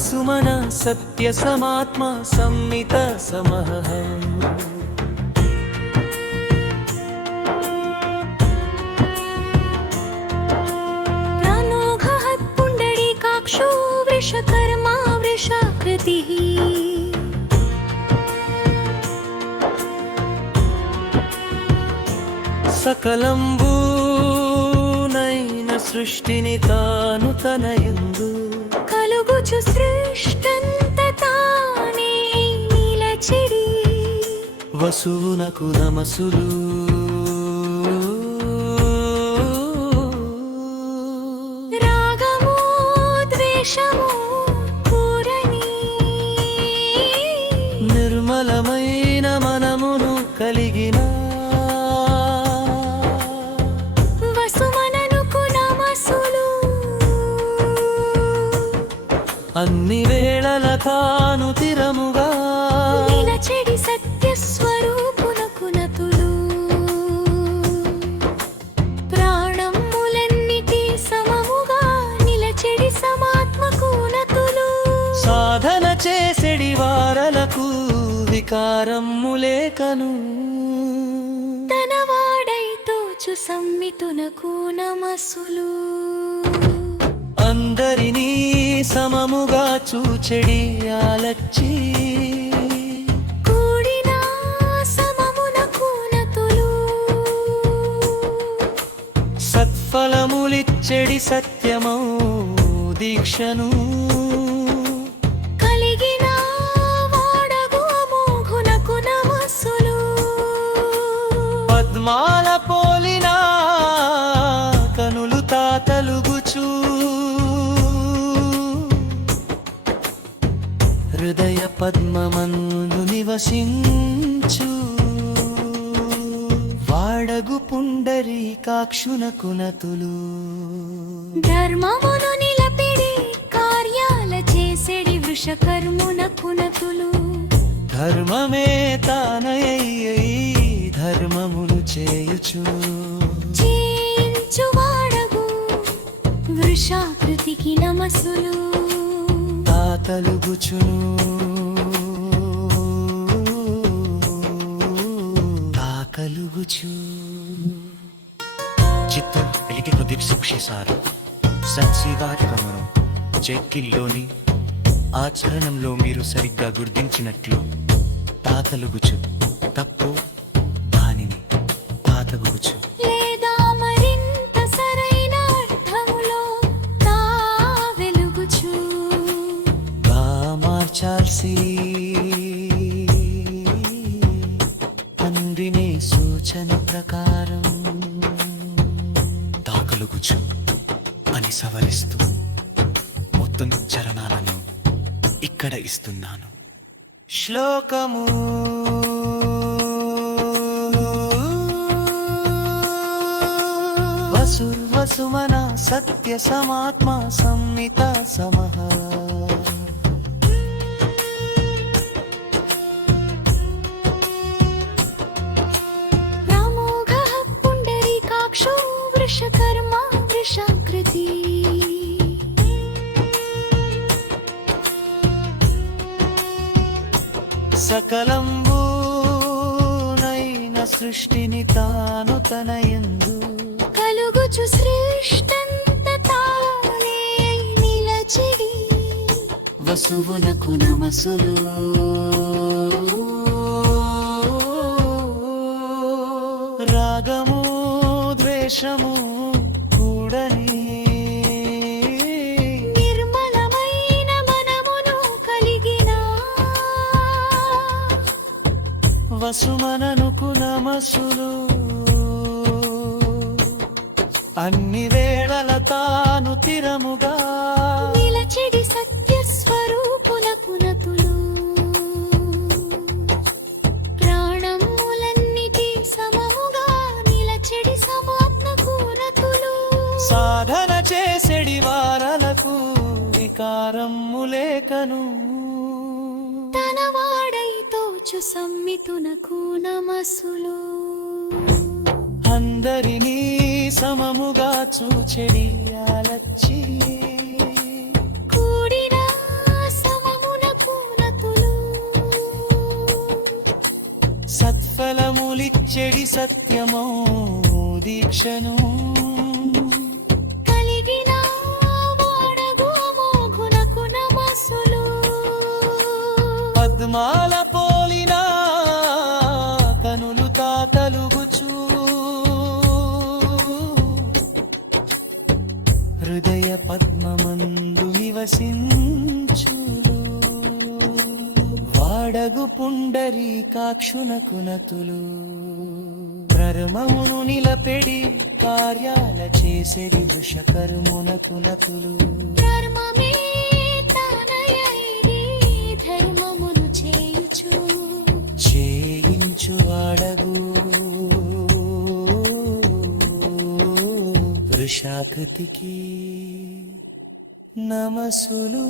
వసుమన సత్య సమాత్మ సంమిత సమః పుండరీకాక్షో వృషకర్మా వృషాకృతిః సకలంబూనైన సృష్టిని తాను తనయందు కలుగుచు సృష్టంత తానే నిలచెడి వసువునకు నమసులు రాగము ద్వేషము కూరని నిర్మలమైన మనమును కలిగిన వసుమననుకు నమస్సులు అన్ని వేళల తాను తిరముగా నిలచెడి సత్య స్వరూపునకు నతులు ప్రాణములన్నిటి సమముగా నిలచెడి సమాత్మకు నతులు సాధన చేసెడి వారలకు వికారములేకను తన వాడై తోచు సంమితునకు నమస్సులు అందరినీ సమముగా చూచెడి ఆలచ్చి కూడిన సమమునకు నతులు సత్ఫలములిచ్చెడి సత్యమౌ దీక్షను కలిగిన వాడగు అమోఘునకు నమస్సులు పద్మాల పోలిన కనులు తాతలుగుచూ హృదయ పద్మమందు నివసించు వాడగు పుండరీకాక్షునకు నతులు ధర్మమును నిలపిడి కార్యాల చేసెడి వృషకర్మునకు నతులు ధర్మమే తానయ్యై ధర్మములు చేయుచు చేయించు వాడగు వృషాకృతికి నమస్సులు తాతలుగుచును తాకలుగుచు చిత్తం ఎలిటి కొద్ది సుక్షిసారు సత్సీవారికమును చెక్కిల్లోని ఆచరణంలో మీరు సరిగ్గా గుర్తించినట్లు తాతలుగుచు తప్పు దానిని తాతగుచు లేదా మరింత సరైన అర్థములో తా వెలుగుచు గా మార్చాల్సి అందినే సూచన ప్రకారం తాకలుగుచు అని సవరిస్తూ మొత్తం చరణాలను ఇక్కడ ఇస్తున్నాను. శ్లోకము వసుర్వసుమన సత్య సమాత్మ సంమిత సమః రామోఘః పుండరీకాక్షో వృషకర్మా వృషాకృతి సకలంబూనైన సృష్టిని తాను తనయందు కలుగుచు సృష్టంత తానే నిలచెడి వసువునకు నమసులు రాగము ద్వేషము కూడని నిర్మలమైన మనమును కలిగిన వసుమననుకు నమసులు అన్ని వేళల తాను తిరముగా నిలచెడి సత్య స్వరూపునకు నతులు ప్రాణములన్నిటి సమముగా నిలచెడి సమాత్మకు నతులు సాధన చేసెడి వారలకు వికారములేకను తన వాడై తోచు సంమితునకు నమస్సులు అందరినీ సమముగా చూచెడి ఆలచ్చి కూడిన కనులిచ్చెడి సత్యమో దీక్షను కలిగిన వాడగు మోఘునకు నమస్సులు పద్మాల పోలిన కనులు తాకలుగుచూ హృదయ పద్మమందు నివసించు వాడగు పుండరీకాక్షునకునతులు ప్రర్మమును నిలపెడి కార్యాల చేసెడి వృషకర్మునకునతులు ధర్మమే తానయైది ధర్మమును చేయుచు చేయించు వాడగు వృషాకృతికి నమస్సులు